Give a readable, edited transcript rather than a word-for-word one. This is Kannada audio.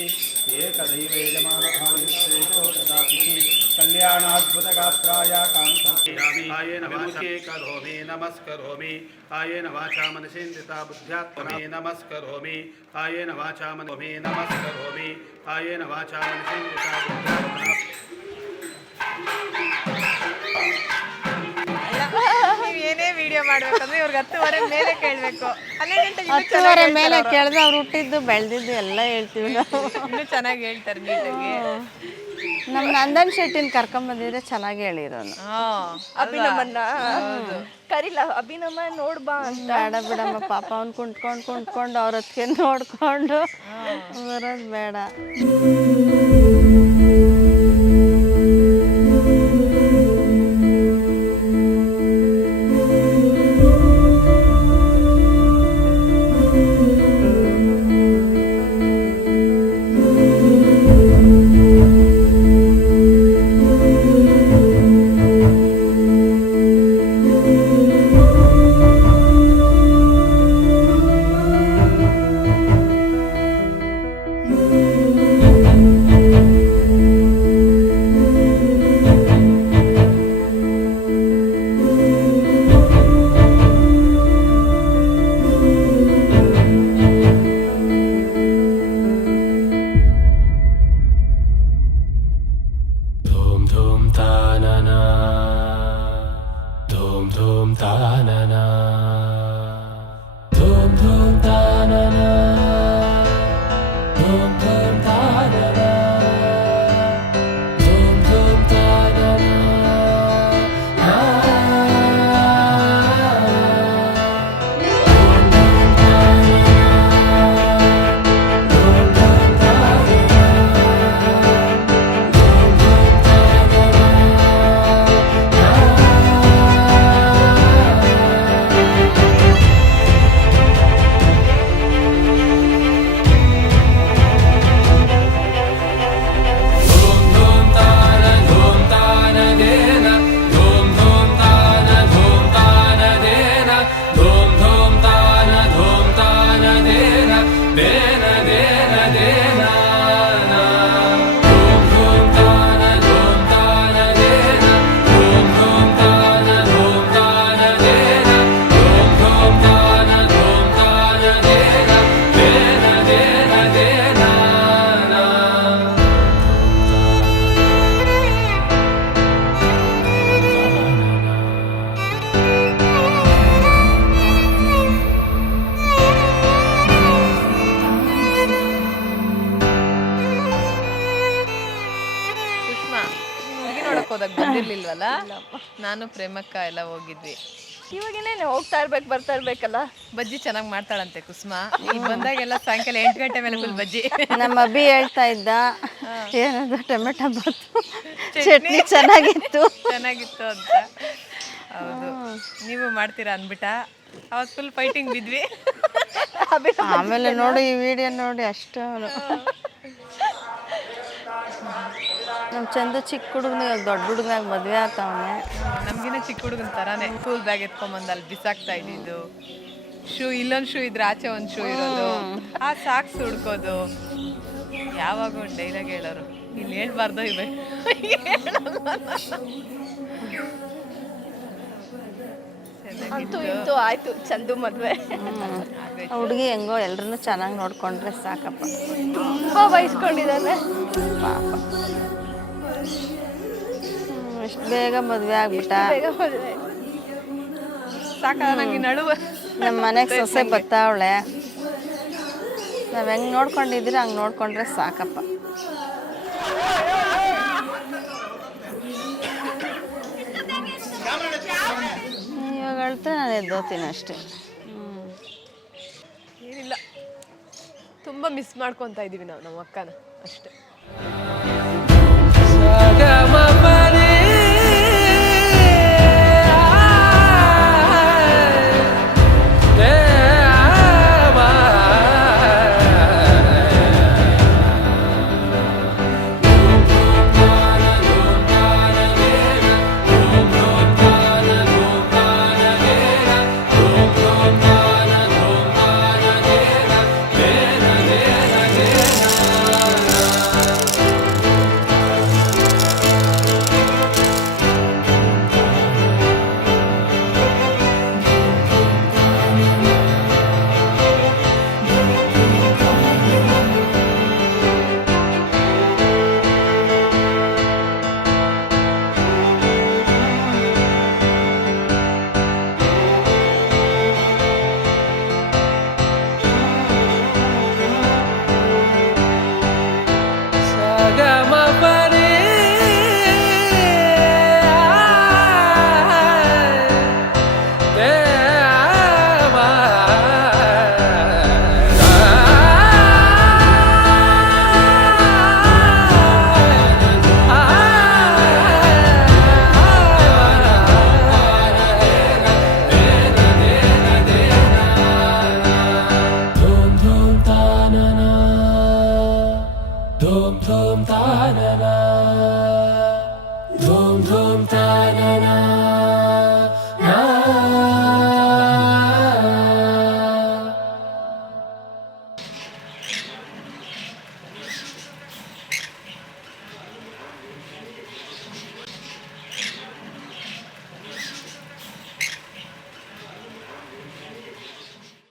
एकदैवे यजमानश्रेष्ठो ददाति कल्याणाद्भुतगात्राय कान्ताये नमस्के करोमि नमस्करोमि कायेन वाचा मनसेन्द्रिता बुद्ध्यात्मने नमस्करोमि कायेन वाचा मनोमि नमस्करोमि कायेन वाचा मनसेन्द्रिता बुद्ध्यात्मने ಏನೇ ವಿಡಿಯೋ ಮಾಡ್ಬೇಕಂದ್ರೆ ಇವ್ರಿಗೆ 10:30 ಮೇಲೆ ಕೇಳಬೇಕು. 10:30 ಮೇಲೆ ಕೇಳಿದ್ರೆ ಅವ್ರು ಹುಟ್ಟಿದ್ದು ಬೆಳೆದಿದ್ದು ಎಲ್ಲ ಹೇಳ್ತೀವಿ ನಾವು. ಇನ್ನೂ ಚೆನ್ನಾಗಿ ಹೇಳ್ತಾರೆ ನೀಟಾಗಿ. ನಮ್ಮ ನಂದನ್ ಶೆಟ್ಟಿನ ಕರ್ಕೊಂಬಂದಿದ್ರೆ ಚೆನ್ನಾಗಿ ಹೇಳಿರೋನು. ಅಭಿನಮನ್ನ ಕರಿಲ್ಲ, ಅಭಿನಮ ನೋಡ್ಬಾ ಅಂತ. ಬೇಡ ಬಿಡಮ್ಮ ಪಾಪ ಅವ್ನು ಕುಂತ್ಕೊಂಡು ಅವ್ರ ಹೊತ್ತಿಗೆ ನೋಡ್ಕೊಂಡು ಬರೋದು ಬೇಡ. ಬಂದಿರ್ಲಿಲ್ವಲ್ಲ? ನಾನು ಪ್ರೇಮಕ್ಕ ಎಲ್ಲ ಹೋಗಿದ್ವಿ. ಇವಾಗೇನೆ ಹೋಗ್ತಾ ಇರ್ಬೇಕು ಬರ್ತಾ ಇರ್ಬೇಕಲ್ಲ. ಬಜ್ಜಿ ಚೆನ್ನಾಗಿ ಮಾಡ್ತಾಳಂತೆ ಕುಸುಮ. ಈಗ ಬಂದಾಗೆಲ್ಲ ಸಾಯಂಕಾಲ 8 ಗಂಟೆ ಮೇಲೆ ಫುಲ್ ಬಜ್ಜಿ. ನಮ್ಮ ಅಬ್ಬಿ ಹೇಳ್ತಾ ಇದ್ದ ಏನದು ಟೊಮೆಟೊ ಬಾತು ಚಟ್ನಿ ಚೆನ್ನಾಗಿತ್ತು ಅಂತ. ಹೌದು, ನೀವು ಮಾಡ್ತೀರಾ ಅಂದ್ಬಿಟ್ಟ ಅವತ್ತು ಫುಲ್ ಫೈಟಿಂಗ್ ಬಿದ್ವಿ. ಆಮೇಲೆ ನೋಡಿ ಈ ವಿಡಿಯೋ ನೋಡಿ ಅಷ್ಟು ನಮ್ಮ ಚಂದ ಚಿಕ್ಕ ಹುಡುಗನ ದೊಡ್ಡ ಹುಡುಗನಾಗ ಮದುವೆ ಆಗ್ತಾವನೆ. ನಮ್ಗಿನ ಚಿಕ್ಕ ಹುಡುಗನ ಥರಾನೇ ಸ್ಕೂಲ್ ಬ್ಯಾಗ್ ಎತ್ಕೊಂಬಂದು ಅಲ್ಲಿ ಬಿಸಾಕ್ತಾ ಇದ್ದಿದ್ದು. ಶೂ ಇಲ್ಲೊಂದು ಶೂ ಇದ್ರೆ ಆಚೆ ಒಂದು ಶೂ ಇರೋದು, ಆ ಸಾಕ್ಸ್ ಹುಡ್ಕೋದು. ಯಾವಾಗ ಒಂದು ಡೈಲಾಗ್ ಹೇಳೋರು, ಇಲ್ಲಿ ಹೇಳ್ಬಾರ್ದು ಇವೆ. ಅಂತೂ ಇಂತೂ ಆಯ್ತು ಚಂದು ಮದ್ವೆ. ಹುಡುಗಿ ಹೆಂಗೋ ಎಲ್ರನ್ನೂ ಚೆನ್ನಾಗಿ ನೋಡ್ಕೊಂಡ್ರೆ ಸಾಕಪ್ಪ. ತುಂಬಾ ಬಯಸ್ಕೊಂಡಿದ್ದಾನೆ ಪಾಪ. ಇಷ್ಟು ಬೇಗ ಮದುವೆ ಆಗ್ಬಿಟ್ಟ. ಸಾಕ ನಂಗೆ ನಡುವ ನಮ್ಮ ಮನೆಗೆ ಸೊಸೆ ಬರ್ತಾವಳೆ. ನಾವು ಹೆಂಗೆ ನೋಡ್ಕೊಂಡಿದ್ದೀರಿ ಹಂಗೆ ನೋಡ್ಕೊಂಡ್ರೆ ಸಾಕಪ್ಪ. ಇವಾಗ ಹೇಳ್ತಾ ನಾನು ಎದ್ದೋತೀನಿ ಅಷ್ಟೇ. ಏನಿಲ್ಲ, ತುಂಬ ಮಿಸ್ ಮಾಡ್ಕೊತಾ ಇದ್ದೀವಿ ನಾವು ನಮ್ಮ ಅಕ್ಕನ ಅಷ್ಟೇ. na na